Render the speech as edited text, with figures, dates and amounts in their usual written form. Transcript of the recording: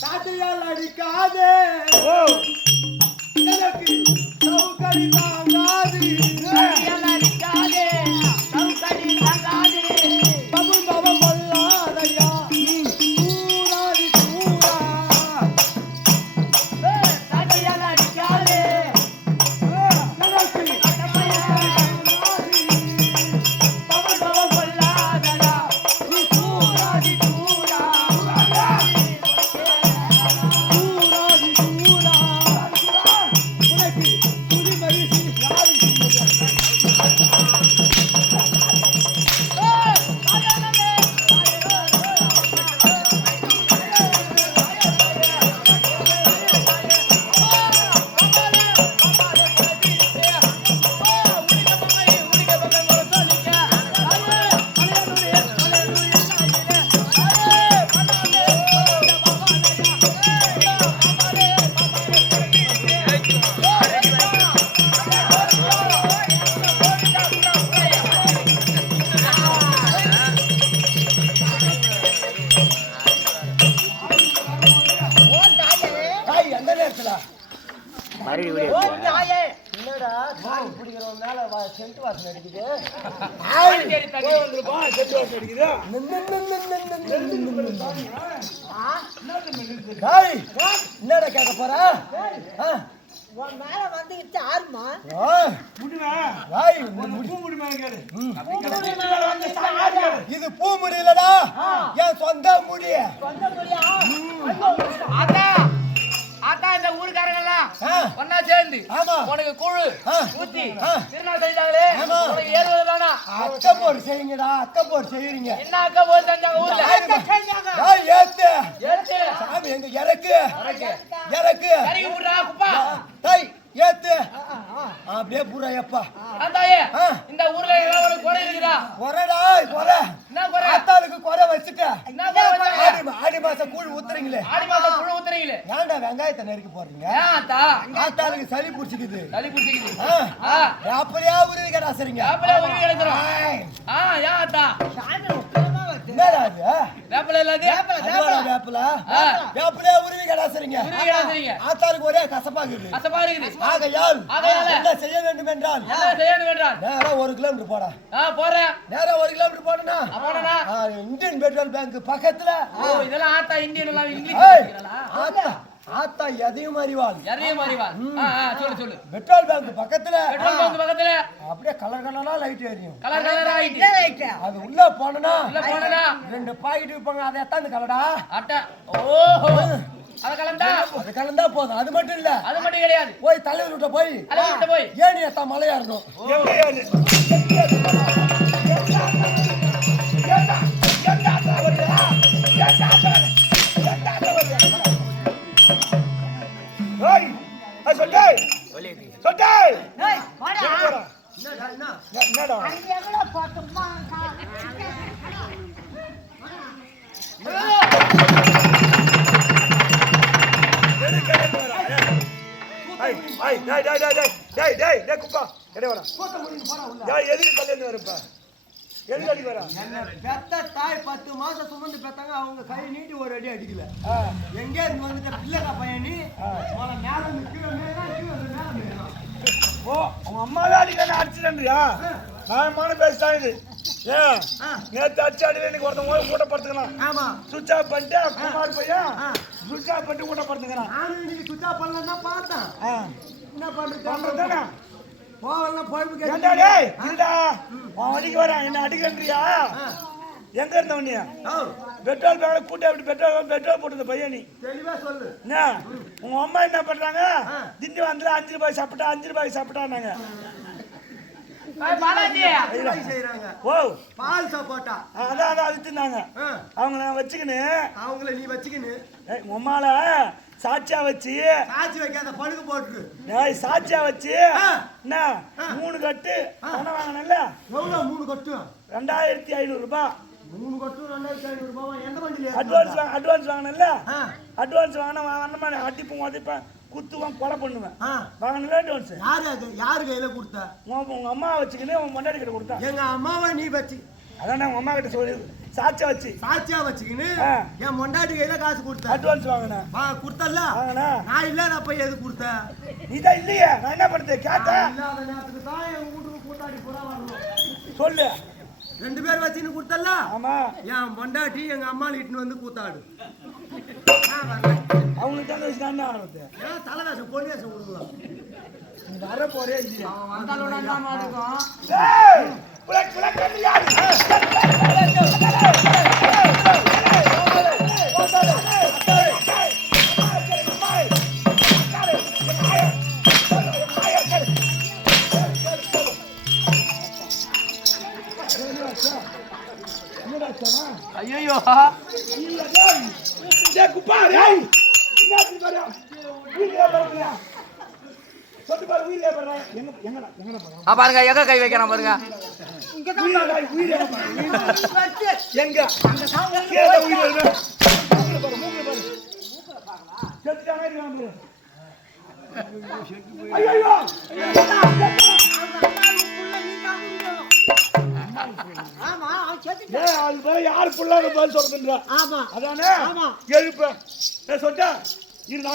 சாட்டையால் அடிக்காதே எனக்கு சவுக்கடி தாங்காது அடிக்காதே சவுக்கடி தாங்காது பபுல் பபம் பல்லாதையா தூராதி தூரா சாட்டையால் அடிக்காதே எனக்கு பபுல் பபம் பல்லாதையா தூராதி தூரா சென்ட் வாசனை அடிக்குது என்னடா கேட்க போற மேல வந்துச்சு ஆறுமா இது பூ முடியலடா என் சொந்த முடி ஆத்தா இந்த ஊருக்காரங்கெல்லாம் ஒன்னா சேர்ந்து உனக்கு குழு ஊத்தி திருநாள் செஞ்சாங்களே உனக்கு 70 தானா அக்க போர் செய்யுங்கடா அக்க போர் செய்யறீங்க என்ன அக்க போர் செஞ்சாங்க ஊர்ல ஏத்து ஏத்து சாமி எங்க இறக்கு இறக்கு கறிக்கு புடுறா குப்பா டேய் ஏத்து அப்படியே புறா எப்பா அந்தாயே இந்த ஊர்ல ஏதோ ஒரு குறை இருக்குடா குறைடா குறை என்ன குறை ஆத்தாளுக்கு குறை வச்சிட்ட என்ன குறை வச்சாங்க ஆடி மாசம் கூழ் ஊத்துறீங்களே ஆடி மாசம் கூழ் ஊத்துறீங்களே ஏன்டா வெங்காயத்தை நறுக்கி போடுறீங்க ஏன் ஆத்தா ஆத்தாளுக்கு சளி புடிச்சிக்குது சளி புடிச்சிக்குது அப்படியே உருவி கடாசறீங்க அப்படியே உருவி கடாசறோம் ஏன் ஆத்தா என்னடா அது வேப்பல இல்ல அது வேப்பல வேப்பல உருவி கடாசறீங்க ஆத்தாளுக்கு ஒரே கசப்பாகுது ஆகையால் என்ன செய்ய வேண்டும் என்றால் நேரா 1 கிலோமீட்டர் போடா போறேன் நேரா 1 கிலோமீட்டர் போடனா இந்தியன் பெட்ரோல் பேங்க் பக்கத்துல இதெல்லாம் ஆத்தா இந்தியன் எல்லாம் இங்கிலீஷ் ஆத்தா ஆத்தா எதையும் அறிவாள். சொல்லு சொல்லு. பெட்ரோல் பங்க் பக்கத்துல அப்படியே கலர் கலரா லைட் எரியும். அது உள்ள போனா 2 பாக்கெட் விற்பாங்க. அதை எத்தாந்து கலடா அது கலந்தா போதும். அது மட்டும் இல்ல, அது மட்டும் கிடையாது. போய் தலைவர் விட்ட போய் ஏணி எத்தா மலையா இருக்கும். தாய் 10 மாசம் சுமந்து பெத்தாங்க. அவங்க கை நீட்டி ஒரு அடி அடிக்கல. எங்க இருந்து வந்துட்ட பிள்ளைக்கா பையனி உங்க அம்மாவே அடிக்க அடிச்சுட்டா நான் பேசிட்டான். இது ஏன் நேற்று அடிச்சு அடியில் இன்னைக்கு ஒருத்தவங்க கூட்டப்படுத்துக்கலாம். ஆமா, சுவிட்ச் ஆஃப் பண்ணிட்டு குமார் பையன் சுவிட்ச் ஆஃப் பண்ணிட்டு கூட்டப்படுத்துக்கிறான். நானும் இன்னைக்கு சுவிட்ச் ஆஃப் பண்ணலாம் பார்த்தேன். என்ன பண்றதுதானே போகலாம் பொழுது இல்லடா அடிக்க வரான். என்ன அடிக்கன்றியா? எங்க இருந்தவனியா? பெட்ரோல் பேங்க்ல கூட்ட அப்படி பெட்ரோல் போட்டது பையன். நீ தெளிவா சொல்லு. என்ன உங்க அம்மா என்ன பண்றாங்க? திண்டி வந்து 5 ரூபாய் சாப்பிட்டா 5 ரூபாய் சாப்பிட்டாங்க. பால் சாப்பாட்டா அதான் வித்துனாங்க. அவங்க நான் வச்சுக்கின்னு அவங்கள நீ வச்சுக்கின்னு உம்மால சாட்சியா வச்சு சாட்சி வைக்காத பழுகு போட்டு சாட்சியா வச்சு என்ன 3 கட்டு பணம் வாங்கினல. எவ்வளவு 3 கட்டு? 2500 ரூபாய். 3 கட்டு 2500 ரூபாய். எந்த வண்டியில அட்வான்ஸ் வாங்கினல. அட்வான்ஸ் வாங்கின அடிப்பும் உதைப்பேன், குத்துவான், கொலை பண்ணுவேன். வாங்கினல அட்வான்ஸ். யாரு கையில கொடுத்த? உங்க அம்மா வச்சுக்கின்னு உங்க மண்டாடி கிட்ட கொடுத்தா. எங்க அம்மாவை நீ வச்சு அதான் உங்க அம்மா கிட்ட சொல்லி சாட்சியா வச்சுக்கின்னு என் மொண்டாட்டி கையில காசு கொடுத்த. அட்வான்ஸ் வாங்கினேன். கொடுத்தல நான் இல்லாதப்ப எது கொடுத்த? நீதான் இல்லையே. நான் என்ன பண்றது? கேட்டேன். இல்லாத நேரத்துக்கு தான் என் வீட்டுக்கு கூட்டாடி புறா வரணும். சொல்லு. 2 பேர் வச்சுன்னு கொடுத்தல. ஆமா, என் மொண்டாட்டி எங்க அம்மா இட்டுன்னு வந்து கூத்தாடு. அவங்களுக்கு தான் வச்சு நான் ஆடுறது. ஏன் தலைவேஷம் பொண்ணு வேஷம் கொடுக்கலாம். நீ வர போறே இல்லையா? ஐயோ பாருங்க எங்க கை வைக்கிறான் பாருங்க. யாரு புள்ளாத பதில் சொல்றா? அதானே எழுப்ப சொல்லிட்டா.